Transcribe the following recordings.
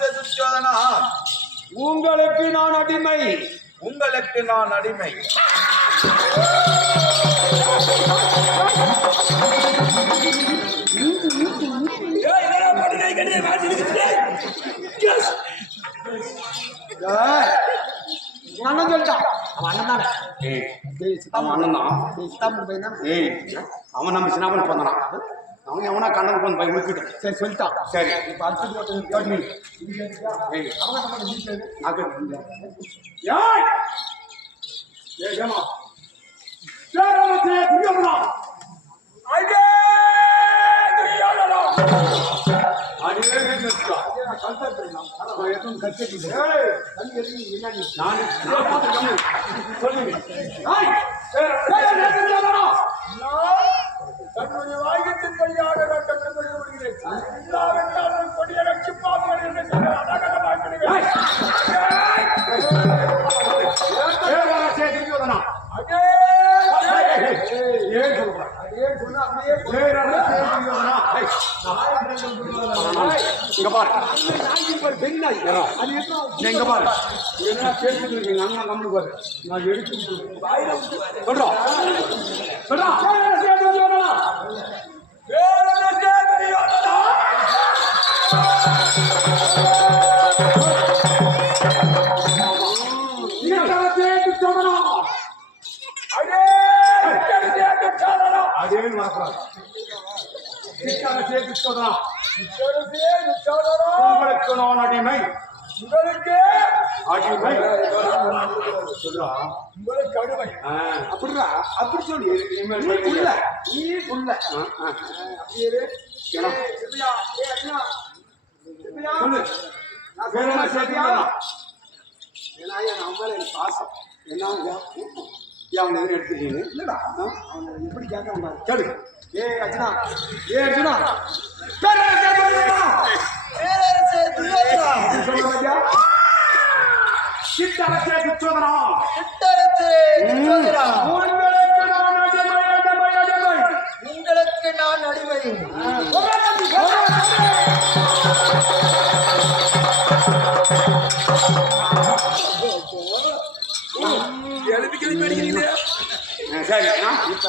சித்தரசே துச்சோதனா உங்களுக்கு நான் அடிமை உங்களுக்கு நான் அடிமை அண்ணன் சொல்லிட்டான் அவன் அண்ணன் தானே அவன் அண்ணன் தான் அவன் நம்ம சின்னவன் பிறந்தான் அவன் எவனா கண்ணன் போய் போய் விட்டுட்டான் சரி சொல்லிட்டான் சரி இப்ப அடுத்தது இருக்கு. நான் கேட்டு ஏய் ஏய் ஏமா நான் தன்னுடைய வாய்கத்தின் வழியாக நான் கற்றுக்கொண்டு வருகிறேன். இல்லாவிட்டால் கொடிய ரட்சிப்பார்கள் என்று சொல்ல அடகடமாக்கிறேன் சேரமத்தே துரியோதனா அடே ஏன் சொல்றேன் அதே சொன்னா அப்படியே சேரமத்தே துரியோதனா ஏய் இங்க பாரு. எங்க பாரு என்ன கேட்டுட்டு இருக்கீங்க அண்ணா கம்முனு பாரு. நான் எடுத்து சொல்றா. சொல்றா. பேரரசே துரியோதனா அடே சித்தரசே துச்சோதனா அதேன்னு வரக்கூடாது. சித்தரசே துச்சோதனா சித்தரசே துச்சோதனா உங்களுக்கு நான் அடிமை. உங்களுக்கு. அடிமை. சொல்றா. உங்களுக்கு அடிமை. அப்படிடா அப்படி சொல்லு. இனிமேல் நீ. சொல்லு. நான் வேற என்ன சொல்றேன், சிப்பியா. சேர்த்துக்கா ஏன்னா, என் அம்மா எனக்கு பாசம். என்ன அவன் எடுத்துக்கீங்க இல்லடா அவனை எப்படி கேட்க மாட்டாங்க கேளு ஏய் அர்ஜுனா ஏய் அர்ஜுனா பேரரசே துரியோதனா. பேரரசே துரியோதனா சொல்லுங்க பாத்தியா? சித்தரசே துச்சோதனா சித்தரசே துச்சோதனா உங்களுக்கு நான் அடிமை அடிமை அடிமை உங்களுக்கு நான் அடிமை எழுதி கிளம்பி அடிக்கிறீங்க ஆ, சரி ஆ, இப்ப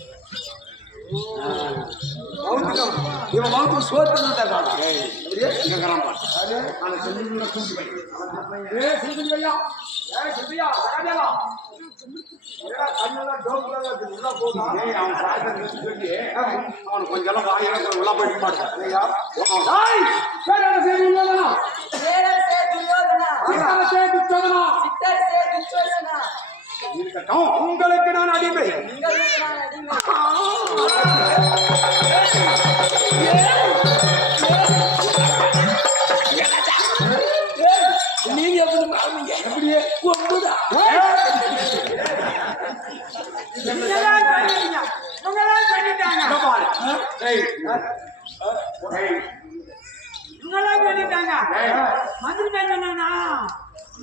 இவன் மவுத்து சோத்து அவன் கொஞ்சம் உள்ள போயிட்டு மாட்டான். இருக்கட்டும். உங்களுக்கு நான் அடிமை. நீங்க எப்படி மாறுவீங்க ஒன்பதா பாரு. ஏய், ஏய். மந்திரி நாட்டுக்கு மந்திரி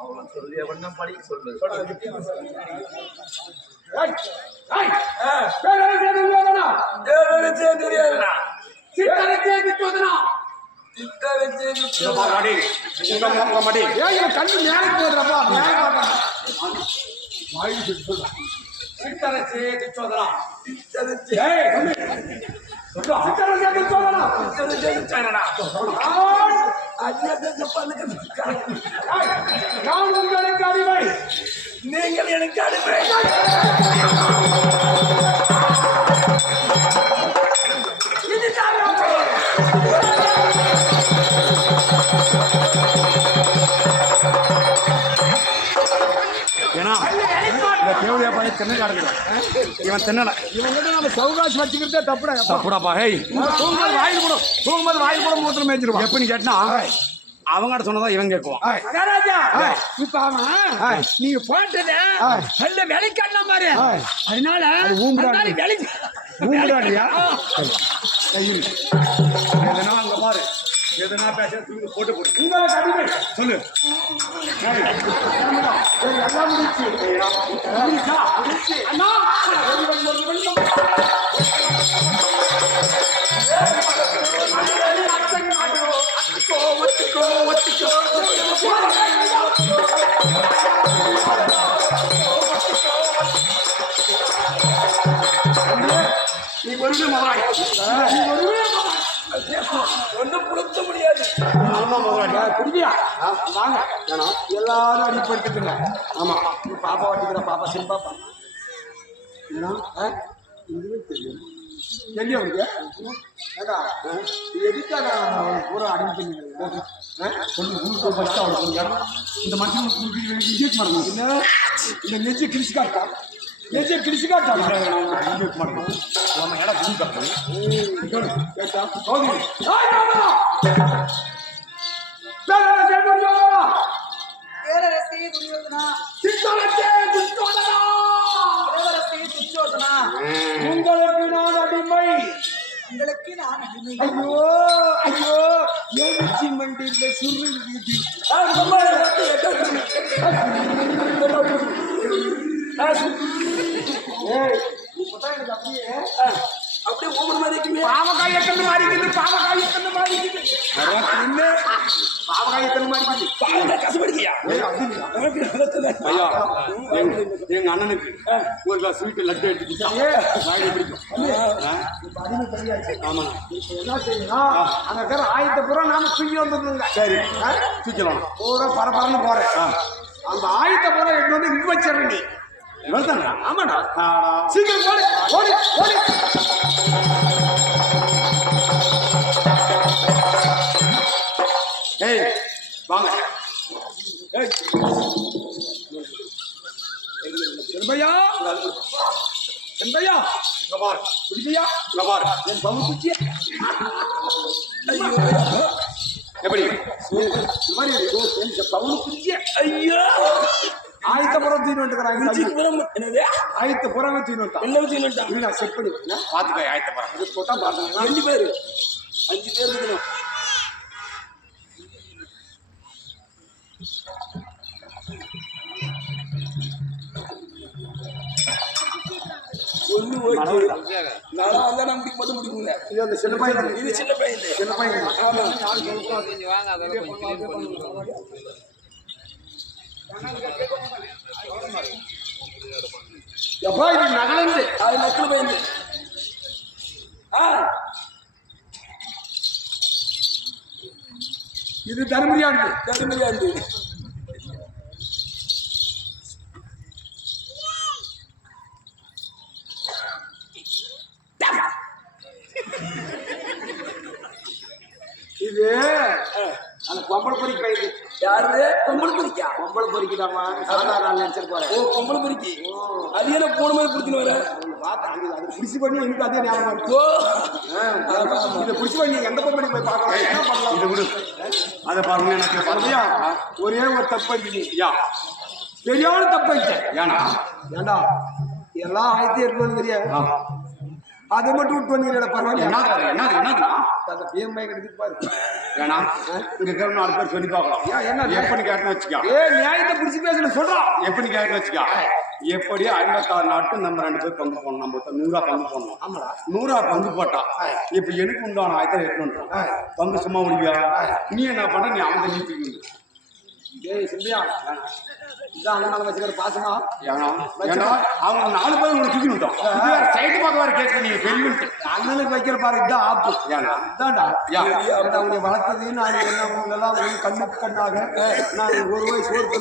அவன் சொல்லிய வண்ணம் படி சொல்லு. கண்ணு மேலே போகுதுடா மேலே பார்க்கறான் சித்தரசே துச்சோதனா. சித்தரசே நான் உங்களுக்கு அடிமை நீங்கள் எனக்கு அடிமை இதுதான் ஏய் தென்னல அடங்குடா இவன் தென்னல இவங்கிட்ட நம்ம சவுகாசி வச்சுக்கிறதே தப்புடா. தப்புடாப்பா ஹேய். தூங்கும்போது வாயில் கூட தூங்கும்போது வாயில் கூட மூத்திரம் மேய்ச்சிருவான். எப்ப நீ கேட்டா அவங்ககிட்ட சொன்னதா இவன் கேட்குவான். மகாராஜா. இப்ப அவன் நீங்க போட்டத. நல்ல ஏய். அதனால. அதனால விலைக்கு ஊம்புறான்டியா? எதுனா அங்க பாரு பேச தூக்கி போட்டு போட்டு சொல்லு. எல்லாம் முடிச்சு அண்ணா நீ வருது ஒன்றும் புடுத்த முடியாது. நான் முதலாளி குடிவியா வாங்க. எல்லாரும் அடிப்படுத்துக்குங்க ஆமா. பாப்பா வட்டிக்கிற பாப்பா சிம் பாப்பா? இதுவே தெரியும். தெரியும் உனக்கு? ஏடா எதுக்காக பூரா அடிமைக்கிறீங்க சொல்லு ஃபர்ஸ்ட் அவளுக்கு. இந்த மனுஷன் இந்த நெஞ்சு கிழிச்சு பேரரசி துரியோதனா. உங்களுக்கு நான் அடிமை. உங்களுக்கு நான் அடிமை. ஐயோ ஐயோ ஏழுச்சி மண்டியில் சுருள் அப்படியே ஒவ்வொரு மாதிரி பாவக்காய் எத்தனை மாதிரி இருக்குது? பாவக்காய் எத்தனை மாதிரி இருக்குது? பாவக்காய் எத்தனை மாதிரி இருக்குது? இல்லையா? ஐயா எங்க அண்ணனுக்கு ஒரு கிளாஸ் ஸ்வீட் லட்டு எடுத்து குடிச்சா வாயில பிடிக்கும் ஆ? இப்ப அடிமை தெரியாச்சு ஆமாண்ணா இப்ப என்ன செய்யணும் அங்க இருக்கிற ஆயத்தை பூரா நாம தூக்கி வந்துடணுங்க சரி? தூக்கலாம் பூரா பரபரன்னு போறேன். அந்த ஆயத்தை பூரா எடுத்து வந்து இங்க வச்சிடற நீ. இவன் தானே ஆமாடா. சீக்கிரம் போடு ஓடி ஓடி. ஏய் வாங்க. செம்பையா? செம்பையா? இங்க பாரு குடிக்கையா இங்க பாரு என் பம்பு குச்சியா? எப்படி? இந்த மாதிரி ஐயோ. தூக்கி வந்துட்டான் என்ன வச்சு நின்னுட்டான் இது நான் செக் பண்ணி வைக்கிறேன். பாத்துக்கோ ஆயத்த பாரு இது போட்டா பாருங்க. ரெண்டு பேரு. அஞ்சு பேர் இருக்கணும். ஒண்ணு ஓகே நானும் வந்தா நான் முடிக்க மட்டும் முடிக்குங்க இது அந்த சின்ன பையன். இது சின்ன பையன். சின்ன பையன். ஆமா. எப்பா இது நகலந்து அது லட்சம் பயந்து இது தர்மரியாண்டு தர்மரியாண்டு இது அந்த பொம்பளை பொறிக்கு யாரு பொம்பளை பொறிக்கா? பொம்பளை பொறிக்கிட்டாமா சாதாரண நினைச்சிட்டு போறேன். ஓ பொம்பளை பொறிக்கி. அது என்ன போன மாதிரி பிடிச்சின்னு வர? பார்த்தா அது அது புடிச்சு பண்ணி எனக்கு அதே ஞாபகம் இருக்கு. இதை புடிச்சு பண்ணி எந்த பொம்பளை போய் பார்க்கலாம் என்ன பண்ணலாம்? இதை விடு. அதை பாருங்க எனக்கு பரவாயில்லையா? ஒரே ஒரு தப்பு யா. சரியான தப்பு ஏன்னா ஏண்டா? எல்லாம் ஆயிரத்தி எட்டு தெரியாது. அதை மட்டும் விட்டு என்னது பரவாயில்ல? என்னது என்னதுண்ணா அந்த பிஎம்ஐ கிடைக்குது பாரு. ஏன்னா இங்க இருக்கிற நாலு பேர் சொல்லி பார்க்கலாம். என்ன? எப்படின்னு கேட்டுன்னு வச்சுக்கா. ஏ நியாயத்தை புடிச்சு பேசணும் சொல்றான் எப்படி கேட்டு வச்சுக்கா. எப்படி ஐம்பத்தாறு நாட்டு நம்ம ரெண்டு பேர் பங்கு போடணும்? நம்ம நூறா பங்கு போடணும். ஆமாடா. நூறா பங்கு போட்டா இப்ப எனக்கு உண்டான ஆயத்தை எட்டுன்றான் பங்கு சும்மா முடியா நீ என்ன பண்ற நீ அவன் நீ ஏய் சிம்பியா? இதான் அண்ணன் மேல வச்சுக்கிற பாசமா? ஏன்னா ஏன்னா அவங்க நாலு பேர் உனக்கு தூக்கி விட்டோம் சைடு பார்க்க வர கேட்க நீங்க அண்ணனுக்கு வைக்கிற பாரு இதான் ஆப்பு. ஏன்னா இதான்டா. உன்னை வளர்த்தது நான் ஒரு கண்ணுக்கு கண்ணாக நான் ஒரு ரூபாய் சோறு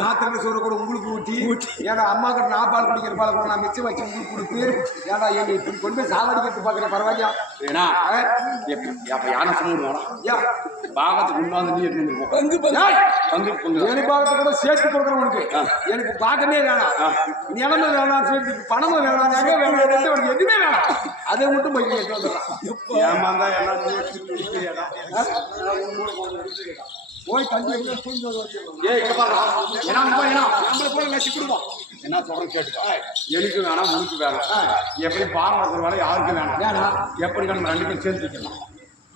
நாத்திர சோறு கூட உங்களுக்கு ஊட்டி ஏடா அம்மா கிட்ட நான் பால் குடிக்கிற பால் கூட நான் மிச்சம் வச்சு உங்களுக்கு கொடுத்து ஏடா என்னை இப்படி கொண்டு போய் சாவடிக்கிறது பார்க்குறேன் பரவாயில்லையா? ஏன்னா யானை யா. பாகத்துக்கு உண்டாந்து நீ எடுத்து பங்கு பங்கு. பங்கு எனக்கு பாகத்தை கூட சேர்த்து கொடுக்குறேன் உனக்கு. எனக்கு பாகமே வேணாம். நிலமும் வேணாம் சேர்த்து பணமும் வேணாம் நகை வேணாம் உனக்கு எதுவுமே வேணாம். அதை மட்டும் போய் கேட்டு வந்துடலாம் ஏமாந்தா எல்லாம்? போய் தம்பி எங்க தூங்கி இங்க பாரு. ஏன்னா ஏன்னா. நம்மள போல நசி கொடுப்போம் என்ன சொல்றேன் கேட்டுக்கோ. எனக்கு வேணாம் உனக்கு வேணாம். எப்படி பாரம் வேலை யாருக்கு வேணாம். வேணாம். எப்படி நம்ம ரெண்டு பேரும் சேர்ந்து வைக்கலாம்?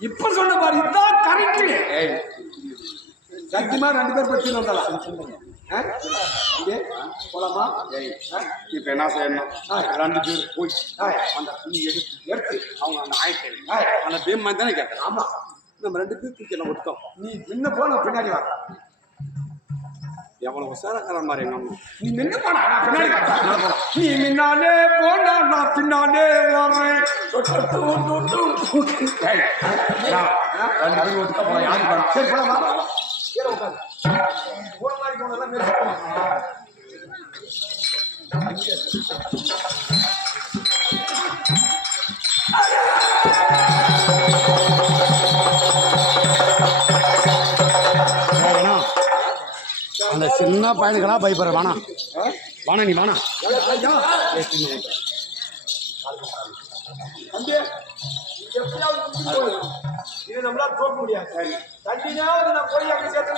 இப்ப சொன்ன பாரு இதுதான் கரெக்ட் ஏய் சத்தியமா ரெண்டு பேர் பற்றி வந்தலாம் போலாமா? ஏய் இப்போ என்ன செய்யணும்? ரெண்டு பேர் போய் அந்த துணி எடுத்து எடுத்து அவங்க அந்த ஆயத்தை அந்த பீம் மாதிரி தானே கேட்கறேன் ஆமா. நம்ம ரெண்டு பேர் தூக்கி எல்லாம் விட்டோம் நீ முன்ன போ நான் பின்னாடி வா. எவ்வளவு சேரக்கார மாதிரி நீ முன்ன போனா நான் பின்னாடி நீ முன்னாலே நான் பின்னாலே வரேன் சரி போலாமா கீழே போன மாதிரி போனதெல்லாம் சின்ன பையனுக்கெல்லாம் பயப்படுற வானா வானா நீ வானா தம்பி, நீ எப்படியாவது இது நம்மளால முடியாது. நான் போய் சேர்த்து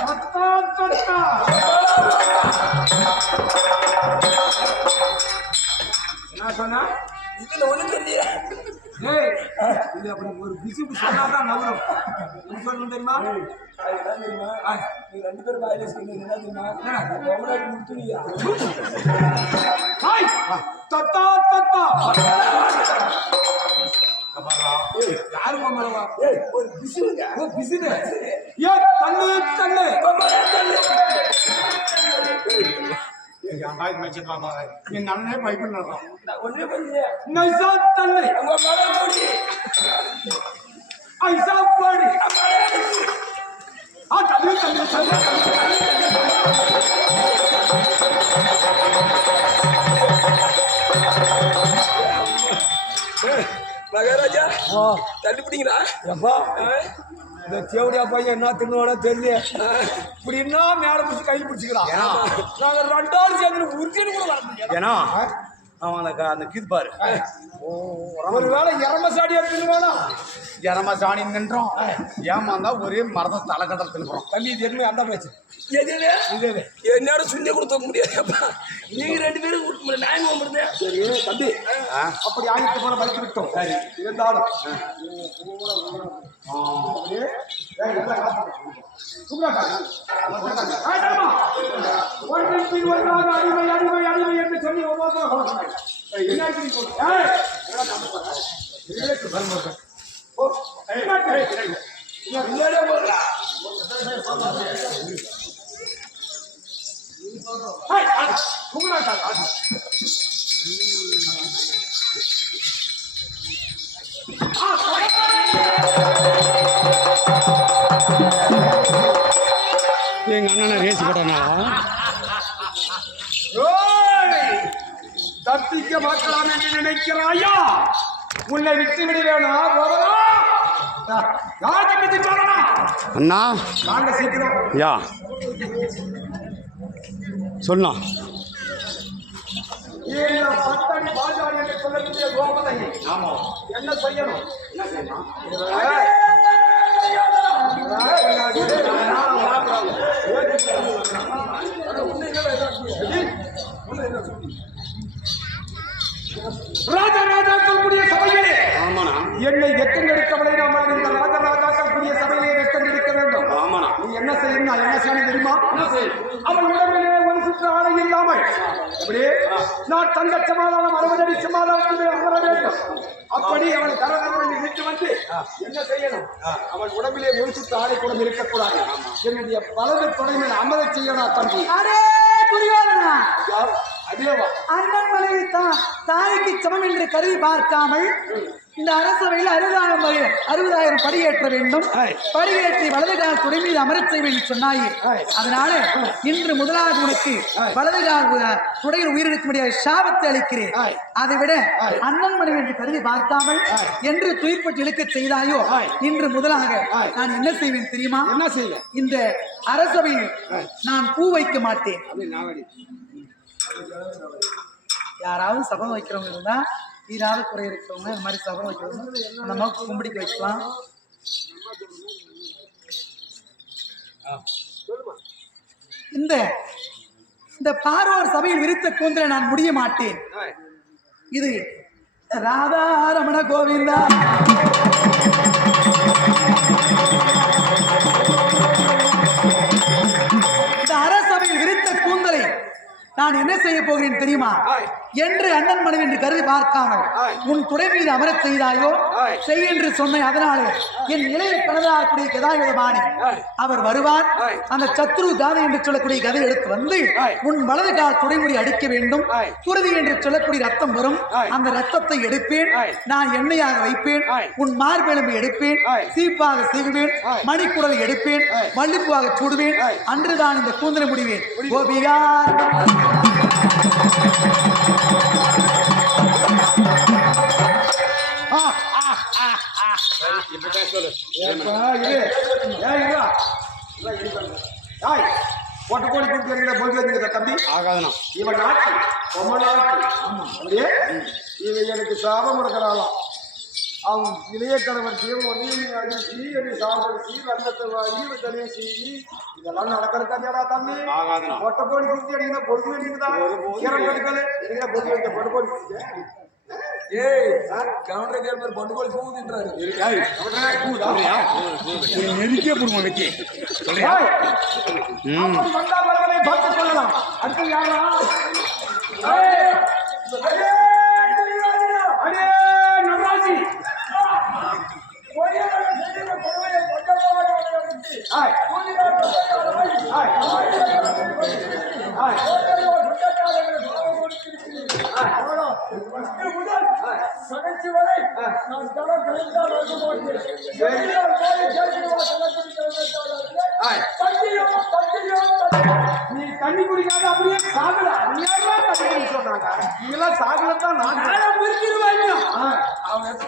சத்தா என்ன சொன்னா? இதுல ஒண்ணு தெரியல. இது அப்படி ஒரு பிசு சொன்னாதான் நவரும். என்ன சொல்லணும் தெரியுமா? ஆ, நீ ரெண்டு பேரும் வாயில சொன்னீங்க என்ன தெரியுமா? ஹாய். தத்தா தத்தா. யாரு மாமலவா ஒரு பிசுங்க. ஓ பிசுனு ஏ தண்ணு தண்ணு என் அண்ணனே பயப்படுறான் ஒண்ணே பண்ணல நைசா தண்ணு உங்க மழை கூடி ஐசா பாடி ஆ தண்ணு தண்ணு தண்ணு மகாராஜா தள்ளி பிடிங்களா எப்பா இந்த தேவடியா பையன் என்ன தின்னுவானோ தெரியல இப்படி என்ன மேல பிடிச்சி கை பிடிச்சிக்கிறான்? நாங்க ரெண்டாவது சேர்ந்து உறுதினு கூட வர முடியாது ஏன்னா அவன் அந்த கீது பாரு ஒரு வேளை இறம சாடியா தின்னுவானா ஜனமா சாணி நின்றோம் ஏமாந்தா ஒரே மரத்தை தலைக்கடல் திருப்புறோம் தம்பி இது எதுவுமே அந்த பேச்சு எதுவே என்னோட சுண்ணிய கூட தூக்க முடியாதுப்பா நீங்க ரெண்டு பேரும் கூட்டு முடியல நான் வந்துருந்தேன் சரி தம்பி அப்படி ஆகிட்டு போன பலித்து விட்டோம் சரி இருந்தாலும் அடிமை அடிமை அடிமை என்று சொல்லி எங்க அண்ணனை ரேஸ் போட்டானா? தப்பிக்க மாட்டலாம் என்று நினைக்கிறாயா உன்னை விட்டு விடுவேனா சொல்லலாம் அண்ணா யா சொன்னா செய்யணும் என்ன செய்யணும் ஏய்! ராஜா ராஜாக்கள் கூடிய சபையிலே. ஆமாண்ணா. என்னை வெக்கங்கெடுக்கவளை நாம் இந்த ராஜராஜாக்கள் கூடிய சபையிலே வெக்கங்கெடுக்க வேண்டும். ஆமாண்ணா. நீ என்ன செய்யணும் என்ன செய்யணும் தெரியுமா? அவன் உடம்பிலே ஒரு சுற்று ஆணை இல்லாமல். எப்படி நான் தங்க சமாதானம் அறுபதடி சமாதானத்தில் அமர வேண்டும். அப்படி அவன் தரதரவன் இழுத்து வந்து என்ன செய்யணும்? அவன் உடம்பிலே ஒரு சுற்று ஆடை கூட இருக்கக்கூடாது. என்னுடைய வலது தொடைமையில் அமரச் செய்யணும் தம்பி? அதேவா அண்ணன் மனைவி தாய்க்கு சமம் என்று கருதி பார்க்காமல் இந்த அரசவையில் அறுபதாயிரம் அறுபதாயிரம் படியேற்ற வேண்டும். படியேற்றி வலது கால் துணை மீது அமரச் செய்வேன் சொன்னாயே. அதனால இன்று முதலாவது உனக்கு வலது கால் துடையில் உயிரிழக்கும்படியாக சாபத்தை அளிக்கிறேன். அதை விட அண்ணன் மனைவி என்று கருதி பார்க்காமல் என்று துயிர்ப்பட்டு இழுக்கச் செய்தாயோ இன்று முதலாக நான் என்ன செய்வேன் தெரியுமா? என்ன செய்ய இந்த அரசவையில் நான் பூ வைக்க மாட்டேன். யாராவது சபதம் வைக்கிறவங்க இருந்தால் ஈராத குறை இருக்கிறவங்க இந்த மாதிரி சபதம் வைக்கிறவங்க அந்த மாதிரி கும்பிடிக்க வைக்கலாம். இந்த இந்த பார்வார் சபையில் விரித்த கூந்தலை நான் முடிய மாட்டேன். இது ராதா ரமண கோவிந்தா. நான் என்ன செய்ய போகிறேன் தெரியுமா? என்று அண்ணன் மனைவி என்று கருதி பார்க்காமல் உன் துறை மீது அமரச் செய்தாயோ? செய் என்று சொன்ன அதனாலே என் இளைய கணவராகக்கூடிய கதாயுதமானி அவர் வருவார். அந்த சத்ரு காதை என்று சொல்லக்கூடிய கதை எடுத்து வந்து உன் வலது கால் துடைமுடி அடிக்க வேண்டும். குருதி என்று சொல்லக்கூடிய ரத்தம் வரும். அந்த ரத்தத்தை எடுப்பேன். நான் எண்ணெயாக வைப்பேன். உன் மார்பெலும்பை எடுப்பேன். சீப்பாக செய்வேன் மணிக்குடலை எடுப்பேன். மல்லிப்பூவாக சூடுவேன். அன்றுதான் இந்த கூந்தலை முடிவேன். கோபிகார். ஏப்பா, இரு. ஏய், பொழுது வந்துருக்க தம்பி ஆகாதுண்ணா இவன் நாட்டு ரொம்ப நாட்டு அப்படியே? இவன் எனக்கு சாபம் இருக்கிறாளாம் அவன் இளைய கணவன் ஜீவன் ஒன்றையும் அடிச்சு என்னை சாப்பிடுச்சு ரத்தத்தை வாங்கி தனியை செய்தி இதெல்லாம் நடக்கிற கதையாடா தம்பி. ஒட்ட கோழி குட்டி அடிக்கிற பொழுது ஈரம் கடுக்கல இருக்கிற பொழுது வைக்க பொட்டு ஏய் கவுண்டர் கேர் மாதிரி பண்டு கோழி பூந்துன்றாரு நெருக்கிய போடுமா வெட்டி. கொள்ளலாம். அடுத்து யாரா ஏய், அடே, அடே, நடராஜி. ஏய், ஏய், ஏய், நீ தண்ணி குடிக்காத அப்படியே சாகல நீ தண்ணி குடிக்க சொன்னாங்க நீங்களாம் சாகல தான் நான் அவன்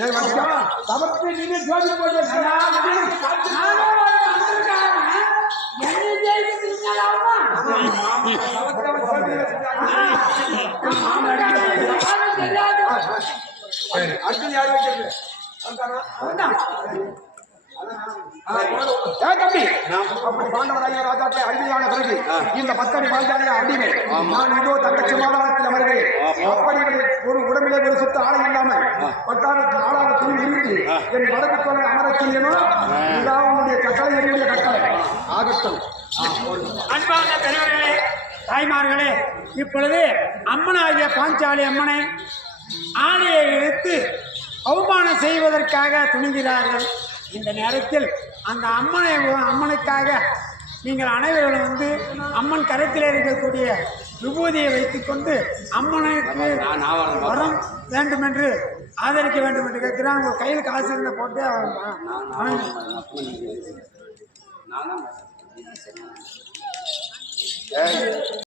சரி வந்துக்கா சமர்ப்பி நீங்க ஜோதி போட்டு அடுத்தது யார் வைக்கிறது ஏன் தம்பி அப்படி பாண்டவராய ராஜாக்களை அடிமையான பிறகு இந்த பத்தடி வாழ்ந்தாலே அடிமை. நான் இதோ தங்கச்சி மாதாளத்தில் அமர்கிறேன். அப்படி ஒரு உடம்பிலே ஒரு சுத்த ஆடை இல்லாமல் பட்டாளத்தில் ஆளாத துணி இருந்து என் வடக்கு தொலை அமரச் செய்யணும். இதான் உன்னுடைய கட்டளை என்னுடைய கட்டளை. ஆகட்டும். அன்பார்ந்த பெரியவர்களே தாய்மார்களே இப்பொழுது அம்மனாகிய பாஞ்சாலி அம்மனை ஆணையை இழுத்து அவமானம் செய்வதற்காக துணிகிறார்கள். இந்த நேரத்தில் அந்த அம்மனை அம்மனுக்காக நீங்கள் அனைவரும் வந்து அம்மன் கரத்தில் இருக்கக்கூடிய விபூதியை வைத்துக்கொண்டு அம்மனுக்கு வரம் வேண்டும் என்று ஆதரிக்க வேண்டும் என்று கேட்கிறாங்க உங்க கையில் காசு இருந்த போட்டு அவன்